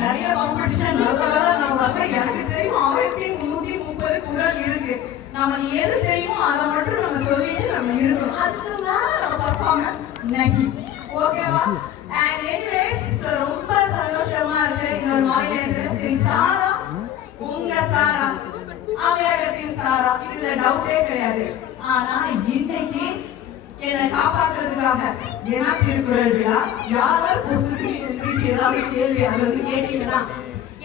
நிறைய காம்படிஷன் எனக்கு தெரியும் 1330 குரல் இருக்கு. நமக்கு எது தெரியுமோ அதை மட்டும் நம்ம சொல்லிட்டு நம்ம இருக்கணும். அதுக்கு மேல பர்ஃபார்மன்ஸ் ஓகேவா? அண்ட் எனிவேஸ் ரொம்ப சந்தோஷமா இருக்கு. இந்த மாதிரி சாரா, உங்க சாரா, அமேகத்தின் சாரா, இதுல டவுட்டே கிடையாது. ஆனா இன்னைக்கு என்னை காப்பாற்றுறதுக்காக ஏன்னா திருக்குறள் விழா யாரும் ஏதாவது கேள்வி அது வந்து கேட்டீங்கன்னா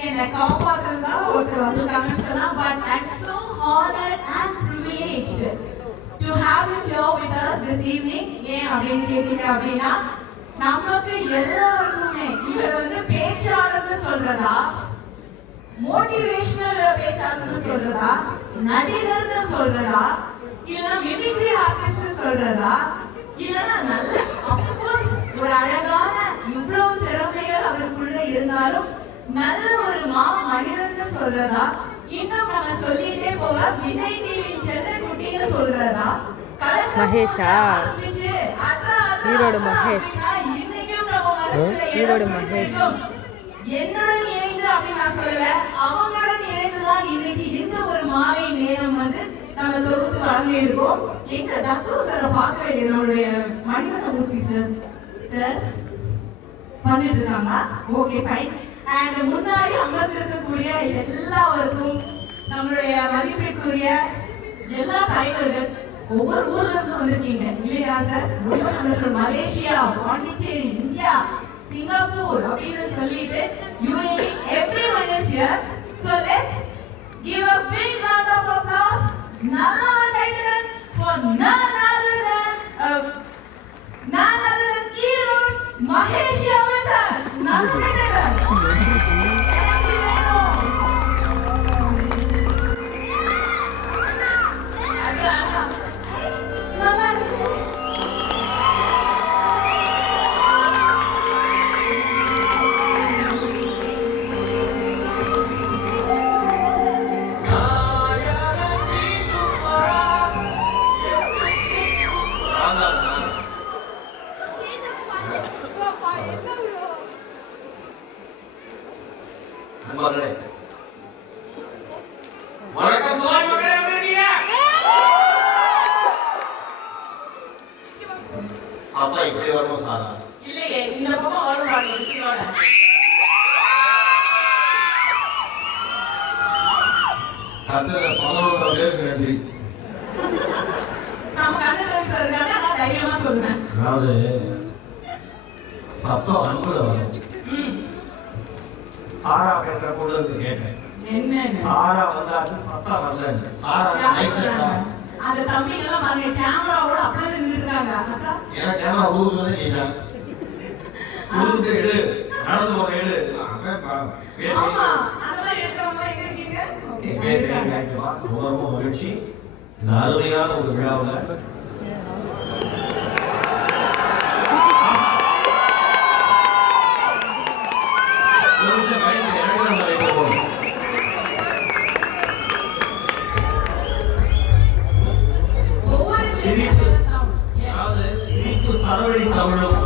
என்னை காப்பாற்றுறதுக்காக ஒருத்தர் வந்திருக்காங்கன்னு சொன்னா but I'm so honored and privileged to have you here with us this evening. ஏன் அப்படின்னு கேட்டீங்க அப்படின்னா நமக்கு எல்லாருக்குமே இவர் வந்து பேச்சாளர்னு சொல்றதா, மோட்டிவேஷனல் பேச்சாளர்னு சொல்றதா, நடிகர்னு சொல்றதா, இல்லைன்னா மிமிக்ரி ஆர்டிஸ்ட் சொல்றதா, இல்லைன்னா நல்ல அப்கோர்ஸ் ஒரு அழகான இவ்வளவு திறமைகள் அவருக்குள்ள இருந்தாலும் நல்ல ஒரு மனிதன்னு சொல்றதா, இன்னும் நம்ம சொல்லிட்டே போகலாம் விஜய் டிவியின் செல்ல குட்டின்னு சொல்றதா, மகேஷா ஈரோடு மகேஷ் ஈரோடு மகேஷ் என்னுடன் இணைந்து அப்படின்னு நான் சொல்லல, அவங்களுடன் இணைந்துதான் இன்னைக்கு இந்த ஒரு மாலை நேரம் வந்து நம்ம தொகுத்து வழங்கி இருக்கோம். எங்க தத்து சாரை பார்க்கவே என்னுடைய மணிவண்ணமூர்த்தி சார் வந்துட்டு இருக்காங்க. Okay fine. அண்ட் முன்னாடி அமர்ந்திருக்கக்கூடிய எல்லாருக்கும் நம்மளுடைய மதிப்பிற்குரிய எல்லா தலைவர்கள் ஒவ்வொரு ஊர்ல இருந்து வந்திருக்கீங்க இல்லையா சார்? ரொம்ப சந்தோஷம். மலேசியா, பாண்டிச்சேரி, இந்தியா, சிங்கப்பூர் அப்படின்னு சொல்லிட்டு UAE, everyone is here. So let's give a big round of applause. None for none other than Erode Mahesh with us. None other than சத்தம் அன்புல வரும். சாரா பேசுற கூட கேட்டேன். சாரா வந்தாச்சு சத்தம் வரல. சாரா அந்த தம்பி எல்லாம் பாருங்க கேமராவோட அப்படியே நின்னுட்டு இருக்காங்க. அக்கா ஏன்னா கேமரா ரூல்ஸ் வந்து நீங்க குடுத்து எடு நடந்து போற எடு. ஆமா அந்த மாதிரி எடுறவங்க எங்க இருக்கீங்க? ஓகே பேருக்கு ரொம்ப மகிழ்ச்சி. இந்த அருமையான ஒரு விழாவுல சரவடி தமிழும்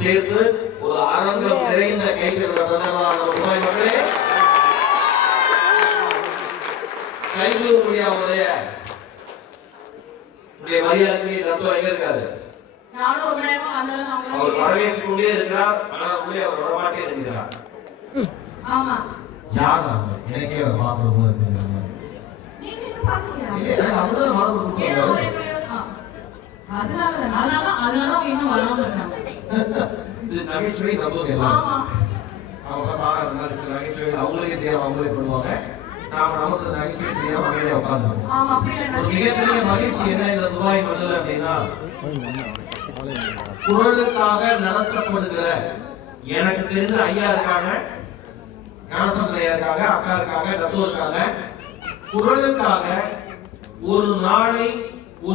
சேர்த்து ஒரு அரங்கம் நிறைந்த கைகள் துபாய் மக்களே. கைகூர் முடியாவுடைய மரியாதைக்கு ரத்தம் எங்க இருக்காரு? நானும் ரொம்ப நேரமா வந்தேன். அவர் வரவேற்றுக் கொண்டே இருக்கிறார். ஆனால் உள்ளே அவர் வரமாட்டே இருக்கிறார். ஆமா. யார் அவங்க? எனக்கே அவர் பார்க்க போது தெரியும். நீங்க இன்னும் பாக்கலையா? இல்ல அவங்கள மறந்து கொடுத்தாங்க. அதனால இன்னும் வராம இருக்காங்க. இது நகைச்சுவை நம்புகிறேன். ஆமா. அவங்க சாதாரண நகைச்சுவை அவங்களுக்கே தெரியாம அவங்களே பண்ணுவாங்க. நாம நமக்கு நகைச்சுவை தெரியாம அமைதியா உட்கார்ந்துருக்கோம். ஆமா, அப்படி ஒரு மிகப்பெரிய மகிழ்ச்சி என்ன இந்த துபாய் மண்ணில் அப்படின்னா, குரலுக்காக நடத்தப்படுகிற எனக்கு தெரிஞ்ச ஐயா இருக்காங்க, ஞானசந்திரையா இருக்காங்க, அக்கா இருக்காங்க, தத்துவ இருக்காங்க. குரலுக்காக ஒரு நாளை